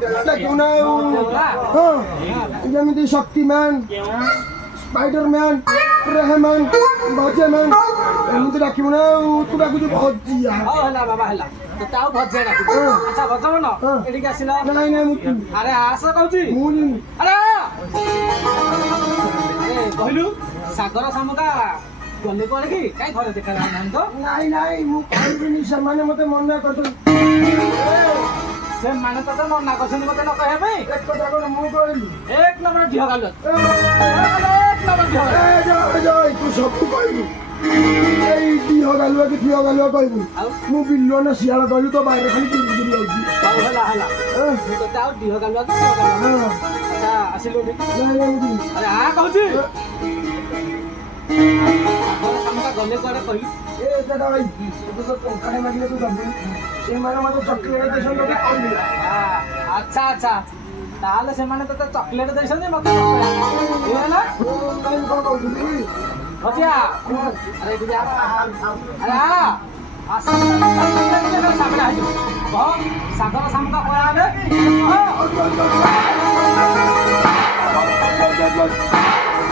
ଡାକିବୁ ନା ଆଉ ହଁ ଯେମିତି ଶକ୍ତିମାନ ସ୍ପାଇଡରମ୍ୟାନ ରେହମାନ ଭଜେମାନ ଏମିତି ଡାକିବୁ ନା ଆଉ ତୁ ଡାକୁଛୁ ଭଜିଆ ହେଲା ବାବା ହେଲା ତୋତେ ଆଉ ଭଜିଆ ଡାକିବୁ ଆଚ୍ଛା ଭଜମନ ଏଠିକି ଆସିଲ ନାଇଁ ନାଇଁ ମୁଁ ଆରେ ଆସ କହୁଛି ମୁଁ ଆରେ କହିଲୁ ସାଗର ଶାମୁକା ଗଲେ କୁଆଡେ କି କାଇଁ ଘରେ ଦେଖା ଯାଉନାହାନ୍ତି ତ ନାଇଁ ନାଇଁ ମୁଁ କହିବିନି ସେମାନେ ମତେ ମନା କରୁଛନ୍ତି ସେମାନେ ତତେ ମନା କରିଛନ୍ତି ମତେ ନ କହିବା ପାଇଁ ଏକ କଥା କଣ ମୁଁ କହିଲି ଏକ ନମ୍ବର ଝିଅ ଗାଲ ଏକ ନମ୍ବର ଝିଅ ତୁ ସବୁ କହିବୁ ଏଇ ଦିହ ଗାଲୁଆ କି ଝିଅ ଗାଲୁଆ କହିବୁ ମୁଁ ବିଲୁଆ ନା ଶିଆଳ କହିଲୁ ତ ବାଇରେ ଖାଲି କିରି ଯାଉଛି ହଉ ହେଲା ହେଲା ମୁଁ ତତେ ଆଉ ଦିହ ଗାଲୁଆ କି ଝିଅ ଗାଲୁଆ ଆଚ୍ଛା ଆସିଲୁ ଏଠି ଆରେ ଆ କହୁଛି ଗଲେ କୁଆଡେ କହିଲୁ ଏ ଦାଦା ଭାଇ ତୁ ତ ଟଙ୍କାଟେ ମାଗିଲେ ତୁ ଦବୁ ସେମାନେ ମତେ ଚକଲେଟ ଦେଇଛନ୍ତି ତତେ କହିଲି ଆଚ୍ଛା ଆଚ୍ଛା ତାହେଲେ ସେମାନେ ତତେ ଚକଲେଟ ଦେଇଛନ୍ତି ମତେ ହେଲା କଣ କହୁଥିଲି ଭଜିଆ ଆରେ ଏଠି ଆରେ ସାମନା ହେଇଯିବ ସାଗର ସାମୁକା ପଳା